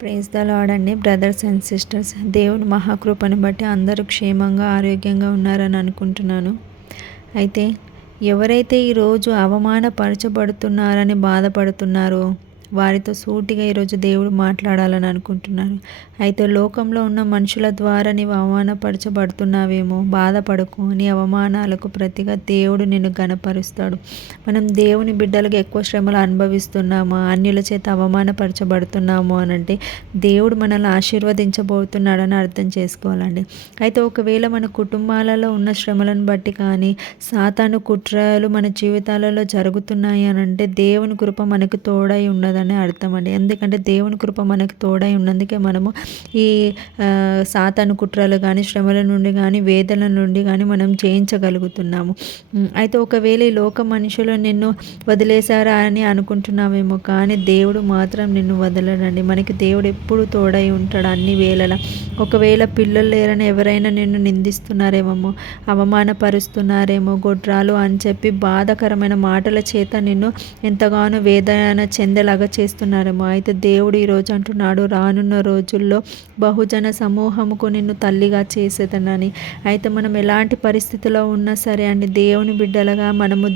Praise the lord అండి. Brothers and sisters, దేవుని మహాకృపను బట్టి అందరూ క్షేమంగా ఆరోగ్యంగా ఉన్నారని అనుకుంటున్నాను. అయితే ఎవరైతే ఈరోజు అవమానపరచబడుతున్నారని బాధపడుతున్నారో వారితో సూటిగా ఈరోజు దేవుడు మాట్లాడాలని అనుకుంటున్నారు. అయితే లోకంలో ఉన్న మనుషుల ద్వారా నీవు అవమానపరచబడుతున్నావేమో, బాధపడకు. నీ అవమానాలకు ప్రతిగా దేవుడు నిన్ను ఘనపరుస్తాడు. మనం దేవుని బిడ్డలకు ఎక్కువ శ్రమలు అనుభవిస్తున్నామా, అన్యుల చేత అవమానపరచబడుతున్నాము అనంటే దేవుడు మనల్ని ఆశీర్వదించబోతున్నాడని అర్థం చేసుకోవాలండి. అయితే ఒకవేళ మన కుటుంబాలలో ఉన్న శ్రమలను బట్టి కానీ, సాతాను కుట్రలు మన జీవితాలలో జరుగుతున్నాయి అనంటే దేవుని కృప మనకు తోడై ఉన్నదని అర్థం అండి. ఎందుకంటే దేవుని కృప మనకు తోడై ఉన్నందుకే మనము ఈ సాతాను కుట్రలు కానీ, శ్రమల నుండి కానీ, వేదన నుండి కానీ మనం జయించగలుగుతున్నాము. అయితే ఒకవేళ ఈ లోక మనుషులు నిన్ను వదిలేశారా అని అనుకుంటున్నావేమో, కానీ దేవుడు మాత్రం నిన్ను వదలడండి. మనకి దేవుడు ఎప్పుడు తోడై ఉంటాడు అన్ని వేళలా. ఒకవేళ పిల్లలు లేరని ఎవరైనా నిన్ను నిందిస్తున్నారేమో, అవమానపరుస్తున్నారేమో, గొడ్రాలు అని చెప్పి బాధాకరమైన మాటల చేత నిన్ను ఎంతగానో వేదన చెందేలాగా చేస్తున్నారేమో, అయితే దేవుడు ఈరోజు అంటున్నాడు, రానున్న రోజుల్లో బహుజన సమూహముకు నిన్ను తల్లిగా చేసేదనని. అయితే మనం ఎలాంటి పరిస్థితిలో ఉన్నా సరే అండి, దేవుని బిడ్డలుగా మనము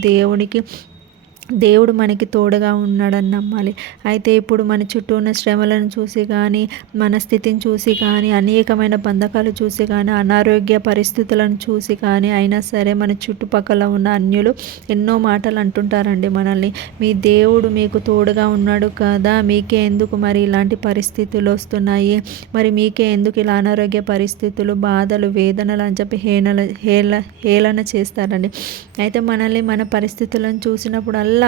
దేవుడు మనకి తోడుగా ఉన్నాడని నమ్మాలి. అయితే ఇప్పుడు మన చుట్టూ ఉన్న శ్రమలను చూసి కానీ, మన స్థితిని చూసి కానీ, అనేకమైన బంధకాలు చూసి కానీ, అనారోగ్య పరిస్థితులను చూసి కానీ అయినా సరే మన చుట్టుపక్కల ఉన్న అన్యులు ఎన్నో మాటలు అంటుంటారండి మనల్ని. మీ దేవుడు మీకు తోడుగా ఉన్నాడు కదా, మీకే ఎందుకు మరి ఇలాంటి పరిస్థితులు వస్తున్నాయి, మరి మీకే ఎందుకు ఇలా అనారోగ్య పరిస్థితులు, బాధలు, వేదనలు అని చెప్పి హేళన చేస్తారండి. అయితే మనల్ని మన పరిస్థితులను చూసినప్పుడు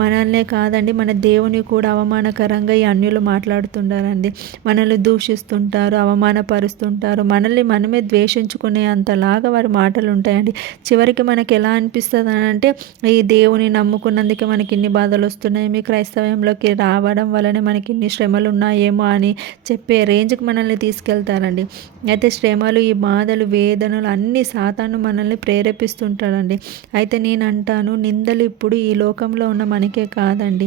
మనల్నే కాదండి, మన దేవుని కూడా అవమానకరంగా ఈ అన్యులు మాట్లాడుతుంటారండి. మనల్ని దూషిస్తుంటారు, అవమానపరుస్తుంటారు, మనల్ని మనమే ద్వేషించుకునే అంతలాగా వారి మాటలు ఉంటాయండి. చివరికి మనకి ఎలా అనిపిస్తుంది అంటే, ఈ దేవుని నమ్ముకున్నందుకే మనకి ఇన్ని బాధలు వస్తున్నాయి, మీ క్రైస్తవ్యంలోకి రావడం వల్లనే మనకి ఇన్ని శ్రమలు ఉన్నాయేమో అని చెప్పే రేంజ్కి మనల్ని తీసుకెళ్తారండి. అయితే శ్రమలు, ఈ బాధలు, వేదనలు అన్నీ సాతాను మనల్ని ప్రేరేపిస్తుంటాడండి. అయితే నేను అంటాను, నిందలు ఇప్పుడు ఈ లోకంలో ఉన్న మనకే కాదండి,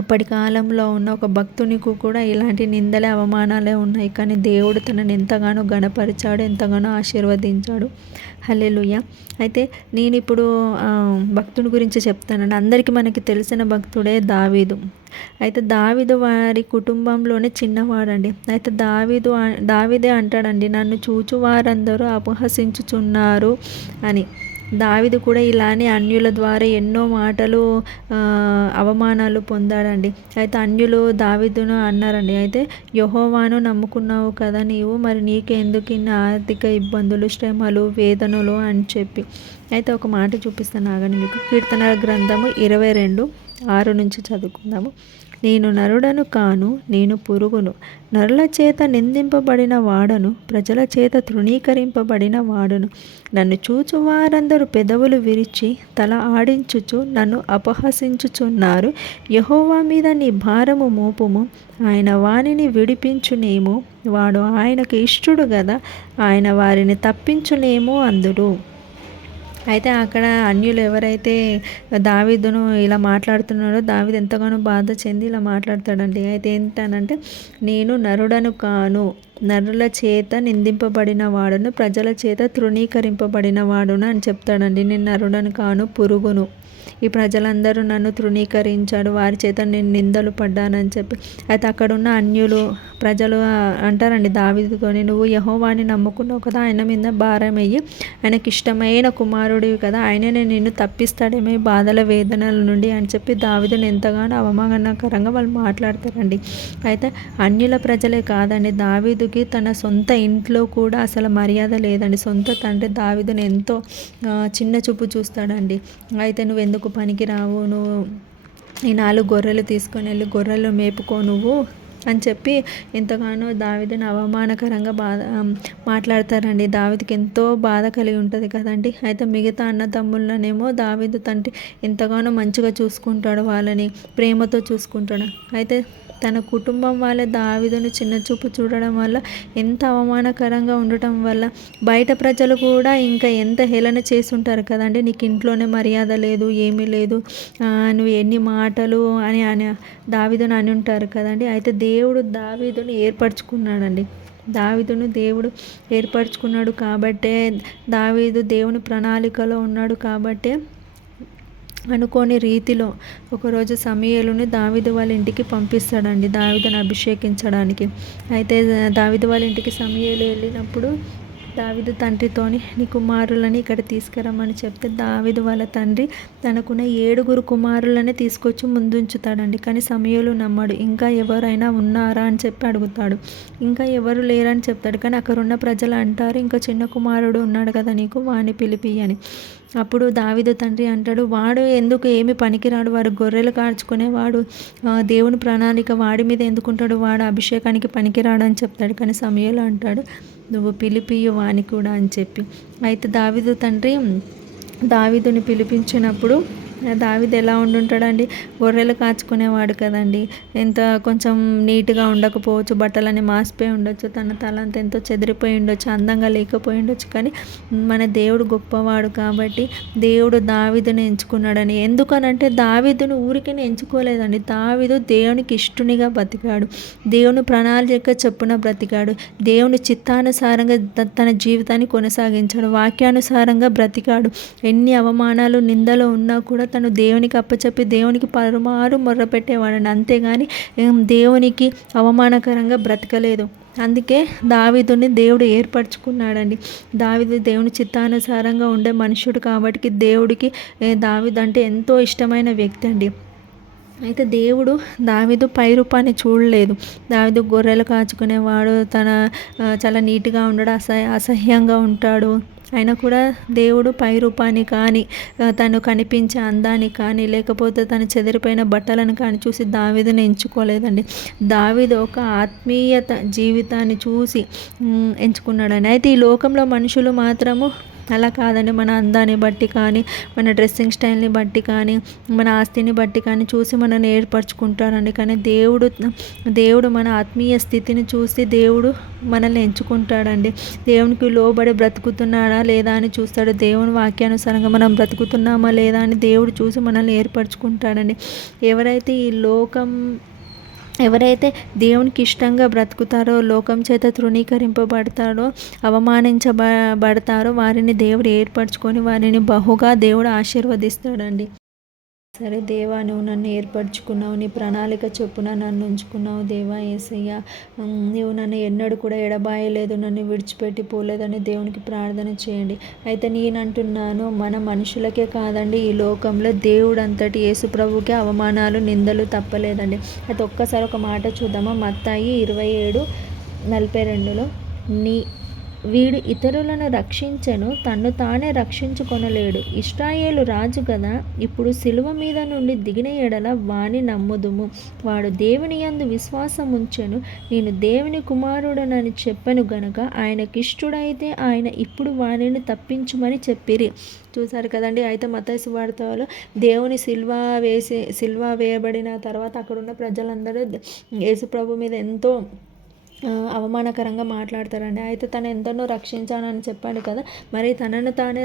అప్పటి కాలంలో ఉన్న ఒక భక్తునికి కూడా ఇలాంటి నిందలే, అవమానాలే ఉన్నాయి. కానీ దేవుడు తనని ఎంతగానో గణపరిచాడు, ఎంతగానో ఆశీర్వదించాడు. హల్లెలూయా. అయితే నేను ఇప్పుడు భక్తుని గురించి చెప్తానండి. అందరికీ మనకి తెలిసిన భక్తుడే దావీదు. అయితే దావీదు వారి కుటుంబంలోనే చిన్నవాడండి. అయితే దావీదే అంటాడండి, నన్ను చూచు వారందరూ అపహసించుచున్నారు అని. దావీదు కూడా ఇలానే అన్యుల ద్వారా ఎన్నో మాటలు, అవమానాలు పొందాడండి. అయితే అన్యులు దావీదును అన్నారండి, అయితే యెహోవాను నమ్ముకున్నావు కదా నీవు, మరి నీకెందుకు ఇన్ని ఆర్థిక ఇబ్బందులు, శ్రమలు, వేదనలు అని చెప్పి. అయితే ఒక మాట చూపిస్తాను ఆగండి మీకు. కీర్తనల గ్రంథము 22:6 నుంచి చదువుకుందాము. నేను నరుడను కాను, నేను పురుగును, నరుల చేత నిందింపబడిన వాడను, ప్రజల చేత తృణీకరింపబడిన వాడను. నన్ను చూచు వారందరూ పెదవులు విరిచి తల ఆడించుచు నన్ను అపహసించుచున్నారు. యెహోవా మీద నీ భారము మోపుము, ఆయన వానిని విడిపించునేమో, వాడు ఆయనకు ఇష్టుడు గదా, ఆయన వారిని తప్పించునేమో అందురు. అయితే అక్కడ అన్యులు ఎవరైతే దావీదును ఇలా మాట్లాడుతున్నారో, దావీదు ఎంతగానో బాధ చెంది ఇలా మాట్లాడతాడండి. అయితే ఏంటనంటే, నేను నరుడను కాను, నరుల చేత నిందింపబడిన వాడును, ప్రజల చేత తృణీకరింపబడిన వాడును అని చెప్తాడండి. నేను నరుడను కాను, పురుగును, ఈ ప్రజలందరూ నన్ను తృణీకరించాడు, వారి చేత నేను నిందలు పడ్డానని చెప్పి. అయితే అక్కడున్న అన్యులు ప్రజలు అంటారండి దావీదుతోని, నువ్వు యెహోవాని నమ్ముకున్నావు కదా, ఆయన మీద భారం అయ్యి, ఆయనకి ఇష్టమైన కుమారుడివి కదా, ఆయననే నిన్ను తప్పిస్తాడేమో ఈ బాధల, వేదనల నుండి అని చెప్పి దావీదుని ఎంతగానో అవమానకరంగా వాళ్ళు మాట్లాడతారండి. అయితే అన్యుల ప్రజలే కాదండి, దావీదుకి తన సొంత ఇంట్లో కూడా అసలు మర్యాద లేదండి. సొంత తండ్రి దావీదుని ఎంతో చిన్న చూపు చూస్తాడండి. అయితే నువ్వు ఎందుకు పనికి రావు, నువ్వు ఈ 4 గొర్రెలు తీసుకొని వెళ్ళి గొర్రెలు మేపుకో నువ్వు అని చెప్పి ఎంతగానో దావీదుని అవమానకరంగా మాట్లాడతారండి. దావీదుకి ఎంతో బాధ కలిగి ఉంటుంది కదండి. అయితే మిగతా అన్నదమ్ములనేమో దావీదు తండ్రి ఎంతగానో మంచిగా చూసుకుంటాడు, వాళ్ళని ప్రేమతో చూసుకుంటాడు. అయితే తన కుటుంబం వాళ్ళ దావీదును చిన్నచూపు చూడడం వల్ల, ఎంత అవమానకరంగా ఉండటం వల్ల బయట ప్రజలు కూడా ఇంకా ఎంత హేళన చేస్తుంటారు కదండి. నీకు ఇంట్లోనే మర్యాద లేదు, ఏమీ లేదు, నువ్వు ఎన్ని మాటలు అని అని దావీదును అని ఉంటారు కదండి. అయితే దేవుడు దావీదును ఏర్పరచుకున్నాడండి. దేవుడు ఏర్పరచుకున్నాడు కాబట్టే, దావీదు దేవుని ప్రణాళికలో ఉన్నాడు కాబట్టే అనుకోని రీతిలో ఒకరోజు సమూయేలుని దావీదు వాళ్ళ ఇంటికి పంపిస్తాడండి, దావీదును అభిషేకించడానికి. అయితే దావీదు వాళ్ళ ఇంటికి సమూయేలు వెళ్ళినప్పుడు దావీదు తండ్రితోని, నీ కుమారులని ఇక్కడ తీసుకురమ్మని చెప్తే, దావీదు వాళ్ళ తండ్రి తనకున్న 7 కుమారులని తీసుకొచ్చి ముందుంచుతాడండి. కానీ సమూయేలు నమ్మడు. ఇంకా ఎవరైనా ఉన్నారా అని చెప్పి అడుగుతాడు. ఇంకా ఎవరు లేరని చెప్తాడు. కానీ అక్కడున్న ప్రజలు అంటారు, ఇంకా చిన్న కుమారుడు ఉన్నాడు కదా నీకు, వాడిని పిలిపి అని. అప్పుడు దావీదు తండ్రి అంటాడు, వాడు ఎందుకు, ఏమి పనికిరాడు, వాడు గొర్రెలు కాచుకునేవాడు, దేవుని ప్రణాళిక వాడి మీద ఎందుకుంటాడు, వాడు అభిషేకానికి పనికిరాడు అని చెప్తాడు. కానీ సమూయేలు అంటాడు, నువ్వు పిలిపియు వాని కూడా అని చెప్పి. అయితే దావీదు తండ్రి దావీదుని పిలిపించినప్పుడు, దావీదు ఎలా ఉండుంటాడండి, గొర్రెలు కాచుకునేవాడు కదండి. ఎంత కొంచెం నీట్గా ఉండకపోవచ్చు, బట్టలన్నీ మాసిపోయి ఉండొచ్చు, తన తలంతా ఎంతో చెదిరిపోయి ఉండొచ్చు, అందంగా లేకపోయి ఉండొచ్చు. కానీ మన దేవుడు గొప్పవాడు కాబట్టి దేవుడు దావీదుని ఎంచుకున్నాడని. ఎందుకనంటే దావీదును ఊరికనే ఎంచుకోలేదండి. దావీదు దేవునికి ఇష్టునిగా బ్రతికాడు, దేవుని ప్రణాళిక చొప్పున బ్రతికాడు, దేవుని చిత్తానుసారంగా తన జీవితాన్ని కొనసాగించాడు, వాక్యానుసారంగా బ్రతికాడు. ఎన్ని అవమానాలు నిందలు ఉన్నా కూడా తను దేవునికి అప్పచెప్పి దేవునికి పలుమారు మొర్రపెట్టేవాడండి. అంతేగాని దేవునికి అవమానకరంగా బ్రతకలేదు. అందుకే దావీదుని దేవుడు ఏర్పరచుకున్నాడండి. దావీదు దేవుని చిత్తానుసారంగా ఉండే మనుషుడు కాబట్టి దేవుడికి దావీదు అంటే ఎంతో ఇష్టమైన వ్యక్తి అండి. అయితే దేవుడు దావీదు పై రూపాన్ని చూడలేదు. దావీదు గొర్రెలు కాచుకునేవాడు, చాలా నీట్గా ఉండడు, అసహ్యంగా ఉంటాడు. అయినా కూడా దేవుడు పై రూపాన్ని కానీ, తను కనిపించే అందాన్ని కానీ, లేకపోతే తను చెదిరిపోయిన బట్టలను కానీ చూసి దావీదుని ఎంచుకోలేదండి. దావీదు ఒక ఆత్మీయత జీవితాన్ని చూసి ఎంచుకున్నాడని. అయితే ఈ లోకంలో మనుషులు మాత్రము అలా కాదండి. మన అందాన్ని బట్టి కానీ, మన డ్రెస్సింగ్ స్టైల్ని బట్టి కానీ, మన ఆస్తిని బట్టి కానీ చూసి మనల్ని ఏర్పరచుకుంటారండి. కానీ దేవుడు మన ఆత్మీయ స్థితిని చూసి దేవుడు మనల్ని ఎంచుకుంటాడండి. దేవునికి లోబడి బ్రతుకుతున్నాడా లేదా అని చూస్తాడు. దేవుని వాక్యానుసారంగా మనం బ్రతుకుతున్నామా లేదా అని దేవుడు చూసి మనల్ని ఏర్పరచుకుంటాడండి. ఎవరైతే దేవునికి ఇష్టంగా బ్రతుకుతారో, లోకం చేత తృణీకరింపబడతారో, అవమానించబడతారో వారిని దేవుడు ఏర్పరచుకొని వారిని బహుగా దేవుడు ఆశీర్వదిస్తాడండి. సరే దేవా, నువ్వు నన్ను ఏర్పరచుకున్నావు, నీ ప్రణాళిక చొప్పున నన్ను ఉంచుకున్నావు దేవా యేసయ్య. నువ్వు నన్ను ఎన్నడూ కూడా ఎడబాయలేదు, నన్ను విడిచిపెట్టి పోలేదని దేవునికి ప్రార్థన చేయండి. అయితే నేనంటున్నాను, మన మనుషులకే కాదండి, ఈ లోకంలో దేవుడు అంతటి యేసు ప్రభువుకే అవమానాలు నిందలు తప్పలేదండి. అయితే ఒక్కసారి ఒక మాట చూద్దామా. మత్తాయి 27:42లో, వీడు ఇతరులను రక్షించెను, తన్ను తానే రక్షించుకొనలేడు. ఇశ్రాయేలు రాజు కదా, ఇప్పుడు సిలువ మీద నుండి దిగిన ఎడల వాని నమ్ముదుము. వాడు దేవుని యందు విశ్వాసం ఉంచెను, నేను దేవుని కుమారుడనని చెప్పెను గనుక ఆయనకిష్టుడైతే ఆయన ఇప్పుడు వానిని తప్పించుమని చెప్పిరి. చూసారు కదండి. అయితే మత్తయి సువార్తలో దేవుని సిల్వ వేయబడిన తర్వాత అక్కడున్న ప్రజలందరూ యేసు ప్రభు మీద ఎంతో అవమానకరంగా మాట్లాడతారండి. అయితే తను ఎంతనో రక్షించానని చెప్పాడు కదా, మరి తనను తానే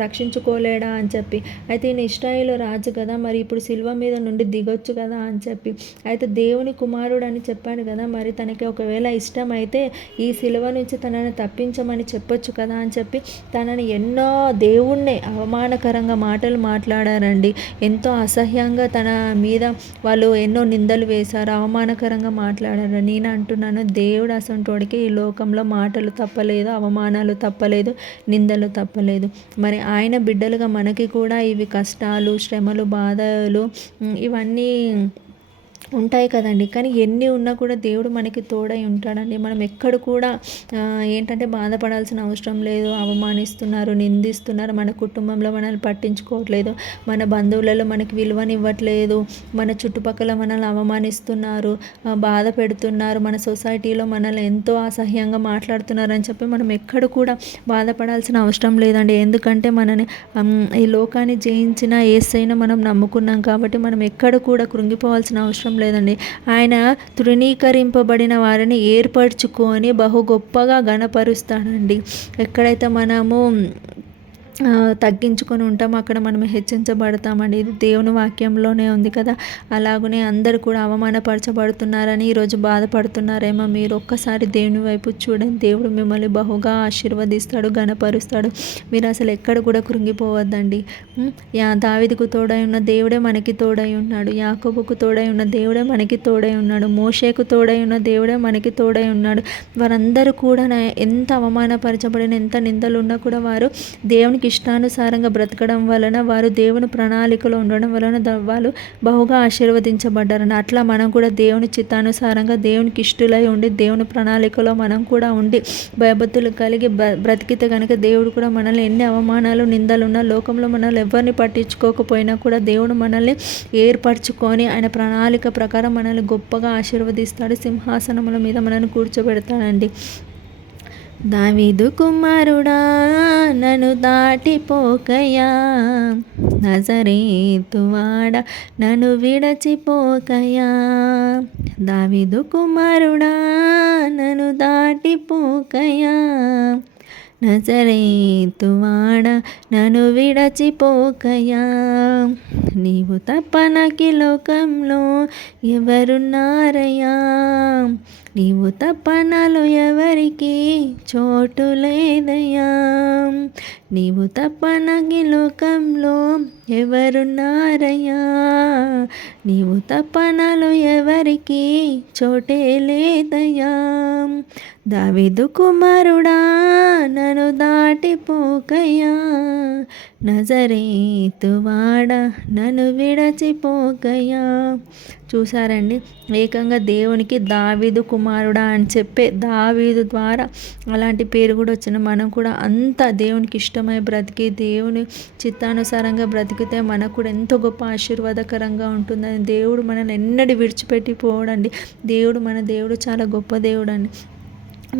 రక్షించుకోలేడా అని చెప్పి. అయితే ఈయన ఇశ్రాయేలు రాజు కదా, మరి ఇప్పుడు సిల్వ మీద నుండి దిగొచ్చు కదా అని చెప్పి. అయితే దేవుని కుమారుడు అని చెప్పాడు కదా, మరి తనకి ఒకవేళ ఇష్టమైతే ఈ సిలువ నుంచి తనని తప్పించమని చెప్పొచ్చు కదా అని చెప్పి తనని ఎన్నో దేవుణ్ణి అవమానకరంగా మాటలు మాట్లాడారండి. ఎంతో అసహ్యంగా తన మీద వాళ్ళు ఎన్నో నిందలు వేశారు, అవమానకరంగా మాట్లాడారు. నేను అంటున్నాను, దేవుడు అసంటోడికి ఈ లోకంలో మాటలు తప్పలేదు, అవమానాలు తప్పలేదు, నిందలు తప్పలేదు. మరి ఆయన బిడ్డలుగా మనకి కూడా ఇవి కష్టాలు, శ్రమలు, బాధలు ఇవన్నీ ఉంటాయి కదండి. కానీ ఎన్ని ఉన్నా కూడా దేవుడు మనకి తోడై ఉంటాడండి. మనం ఎక్కడ కూడా ఏంటంటే బాధపడాల్సిన అవసరం లేదు. అవమానిస్తున్నారు, నిందిస్తున్నారు, మన కుటుంబంలో మనల్ని పట్టించుకోవట్లేదు, మన బంధువులలో మనకి విలువనివ్వట్లేదు, మన చుట్టుపక్కల మనల్ని అవమానిస్తున్నారు, బాధ పెడుతున్నారు, మన సొసైటీలో మనల్ని ఎంతో అసహ్యంగా మాట్లాడుతున్నారు అని చెప్పి మనం ఎక్కడ కూడా బాధపడాల్సిన అవసరం లేదండి. ఎందుకంటే మనని ఈ లోకాన్ని జయించిన యేసయ్యను మనం నమ్ముకున్నాం కాబట్టి మనం ఎక్కడ కూడా కృంగిపోవాల్సిన అవసరం లేదండి. ఆయన తృణీకరింపబడిన వారిని ఏర్పరచుకొని బహు గొప్పగా ఘనపరుస్తాడండి. ఎక్కడైతే మనము తగ్గించుకొని ఉంటామో అక్కడ మనం హెచ్చించబడతామండి. ఇది దేవుని వాక్యంలోనే ఉంది కదా. అలాగనే అందరూ కూడా అవమానపరచబడుతున్నారని ఈరోజు బాధపడుతున్నారేమో. మీరు ఒక్కసారి దేవుని వైపు చూడండి. దేవుడు మిమ్మల్ని బహుగా ఆశీర్వదిస్తాడు, ఘనపరుస్తాడు. మీరు అసలు ఎక్కడ కూడా కృంగిపోవద్దండి. దావీదుకు తోడై ఉన్న దేవుడే మనకి తోడై ఉన్నాడు. యాకోబుకు తోడై ఉన్న దేవుడే మనకి తోడై ఉన్నాడు. మోషేకు తోడై ఉన్న దేవుడే మనకి తోడై ఉన్నాడు. వారందరూ కూడా ఎంత అవమానపరచబడిన, ఎంత నిందలు ఉన్నా కూడా వారు దేవునికి ఇష్టానుసారంగా బ్రతకడం వలన, వారు దేవుని ప్రణాళికలో ఉండడం వలన వాళ్ళు బహుగా ఆశీర్వదించబడ్డారని. అట్లా మనం కూడా దేవుని చిత్తానుసారంగా దేవునికి ఇష్టలై ఉండి దేవుని ప్రణాళికలో మనం కూడా ఉండి భయభక్తులు కలిగి బ్రతికితే కనుక దేవుడు కూడా మనల్ని ఎన్ని అవమానాలు నిందలున్నా, లోకంలో మనల్ని ఎవరిని పట్టించుకోకపోయినా కూడా దేవుడు మనల్ని ఏర్పరచుకొని ఆయన ప్రణాళిక ప్రకారం మనల్ని గొప్పగా ఆశీర్వదిస్తాడు. సింహాసనముల మీద మనల్ని కూర్చోబెడతాడండి. దావీదు కుమారుడా నన్ను దాటిపోకయా, నజరేతువాడ నన్ను విడచిపోకయా. దావీదు కుమారుడా నన్ను దాటిపోకయా, నజరేతువాడ నన్ను విడచిపోకయా. నీవు తప్ప నాకి లోకంలో ఎవరున్నారయ్యా, నీవు తప్ప నాలో ఎవరికి చోటు లేదయ్యా. నీవు తప్ప నాకి లోకంలో ఎవరున్నారయ్యా, నీవు తప్ప నాలో ఎవరికి చోటే లేదయ్యా. దావీదు కుమారుడా నన్ను దాటిపోకయ్యా, నజరేతువాడ నన్ను విడచిపోకయ్యా. చూసారండి, ఏకంగా దేవునికి దావీదు కుమారుడా అని చెప్పే దావీదు ద్వారా అలాంటి పేరు కూడా వచ్చిన మనం కూడా అంత దేవునికి ఇష్టమై బ్రతికి దేవుని చిత్తానుసారంగా బ్రతికితే మనకు కూడా ఎంతో గొప్ప ఆశీర్వాదకరంగా ఉంటుందని. దేవుడు మనల్ని ఎన్నడూ విడిచిపెట్టి పోవడండి. మన దేవుడు చాలా గొప్ప దేవుడు అండి.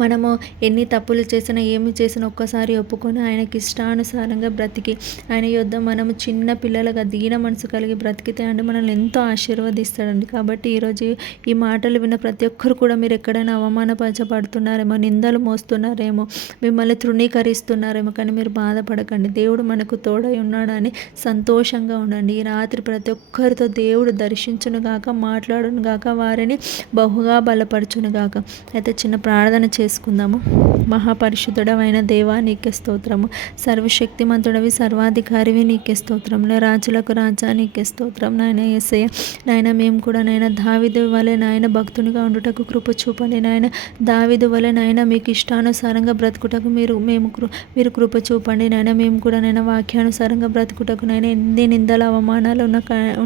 మనము ఎన్ని తప్పులు చేసినా ఏమి చేసినా ఒక్కసారి ఒప్పుకొని ఆయనకి ఇష్టానుసారంగా బ్రతికి ఆయన యొద్ద మనము చిన్న పిల్లలుగా దీన మనసు కలిగి బ్రతికితే అంటే మనల్ని ఎంతో ఆశీర్వదిస్తాడండి. కాబట్టి ఈరోజు ఈ మాటలు విన్న ప్రతి ఒక్కరు కూడా మీరు ఎక్కడైనా అవమానపరచబడుతున్నారేమో, నిందలు మోస్తున్నారేమో, మిమ్మల్ని తృణీకరిస్తున్నారేమో, కానీ మీరు బాధపడకండి. దేవుడు మనకు తోడై ఉన్నాడని సంతోషంగా ఉండండి. ఈ రాత్రి ప్రతి ఒక్కరితో దేవుడు దర్శించును గాక, మాట్లాడును గాక, వారిని బహుగా బలపరచును గాక. అయితే చిన్న ప్రార్థన చేసుకుందాము. మహాపరిశుద్ధుడవైన దేవా నీకే స్తోత్రము, సర్వశక్తిమంతుడవి సర్వాధికారివి నీకే స్తోత్రంలో, రాజులకు రాజా నీకే స్తోత్రం. నాయన యేసయ్య, నాయన మేము కూడా నాయన దావీదు వలె నాయన భక్తునిగా ఉండుటకు కృప చూపండి. నాయన దావీదు వలె నాయన మీకు ఇష్టానుసారంగా బ్రతుకుటకు మీరు కృప చూపండి. నాయన మేము కూడా నాయన వాక్యానుసారంగా బ్రతుకుటకు నాయన ఎన్ని నిందల అవమానాలు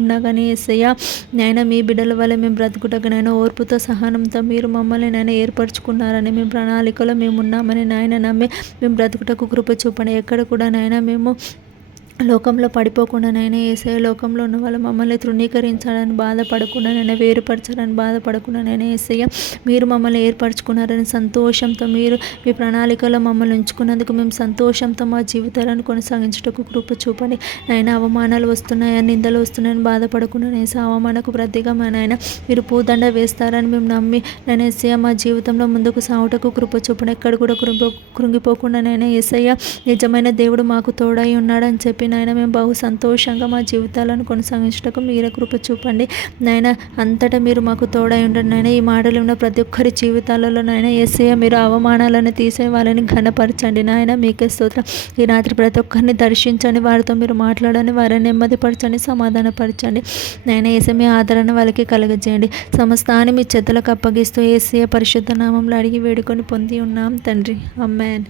ఉన్నా కానీ యేసయ్య, నాయన మీ బిడ్డల వల్ల మేము బ్రతుకుటకు నాయన ఓర్పుతో సహనంతో మీరు మమ్మల్ని నాయన ఏర్పరచుకున్నారని, మీ ప్రణాళికలో మేము ఉన్నామని నాయన నమ్మి మేము బ్రతుకుటకు కృప చూపండి. ఎక్కడ కూడా నాయన మేము లోకంలో పడిపోకుండా నైనా యేసయ్య, లోకంలో ఉన్న వాళ్ళు మమ్మల్ని తృణీకరించాలని బాధపడకుండా నైనా, వేరుపరచాలని బాధపడకుండా నైనా యేసయ్య, మీరు మమ్మల్ని ఏర్పరచుకున్నారని సంతోషంతో మీరు మీ ప్రణాళికలో మమ్మల్ని ఉంచుకున్నందుకు మేము సంతోషంతో మా జీవితాలను కొనసాగించుటకు కృప చూపండి. నాయన అవమానాలు వస్తున్నాయని, నిందలు వస్తున్నాయని బాధపడకుండా నేస అవమానకు ప్రతిగా మా నాయన మీరు పూదండ వేస్తారని మేము నమ్మి నేను యేసయ్య మా జీవితంలో ముందుకు సాగుటకు కృప చూపండి. ఎక్కడ కూడా కృంగిపోకుండా నైనా యేసయ్య, నిజమైన దేవుడు మాకు తోడై ఉన్నాడని చెప్పి నాయన మేము బహు సంతోషంగా మా జీవితాలను కొనసాగించటకు మీరే కృప చూపండి. నాయన అంతటా మీరు మాకు తోడై ఉండండి. నాయన ఈ మాటలు ఉన్న ప్రతి ఒక్కరి జీవితాలలో నాయన యేసయ్య మీరు అవమానాలను తీసే వాళ్ళని ఘనపరచండి. నాయన మీకే స్తోత్రం. ఈ రాత్రి ప్రతి ఒక్కరిని దర్శించండి, వారితో మీరు మాట్లాడండి, వారిని నెమ్మదిపరచండి, సమాధానపరచండి. నాయన యేసయ్య మీ ఆదరణ వాళ్ళకి కలగజేయండి. సమస్తాన్ని మీ చేతులకు అప్పగిస్తూ యేసయ్య పరిశుద్ధ నామంలో అడిగి వేడుకొని పొంది ఉన్నాం తండ్రి. ఆమేన్.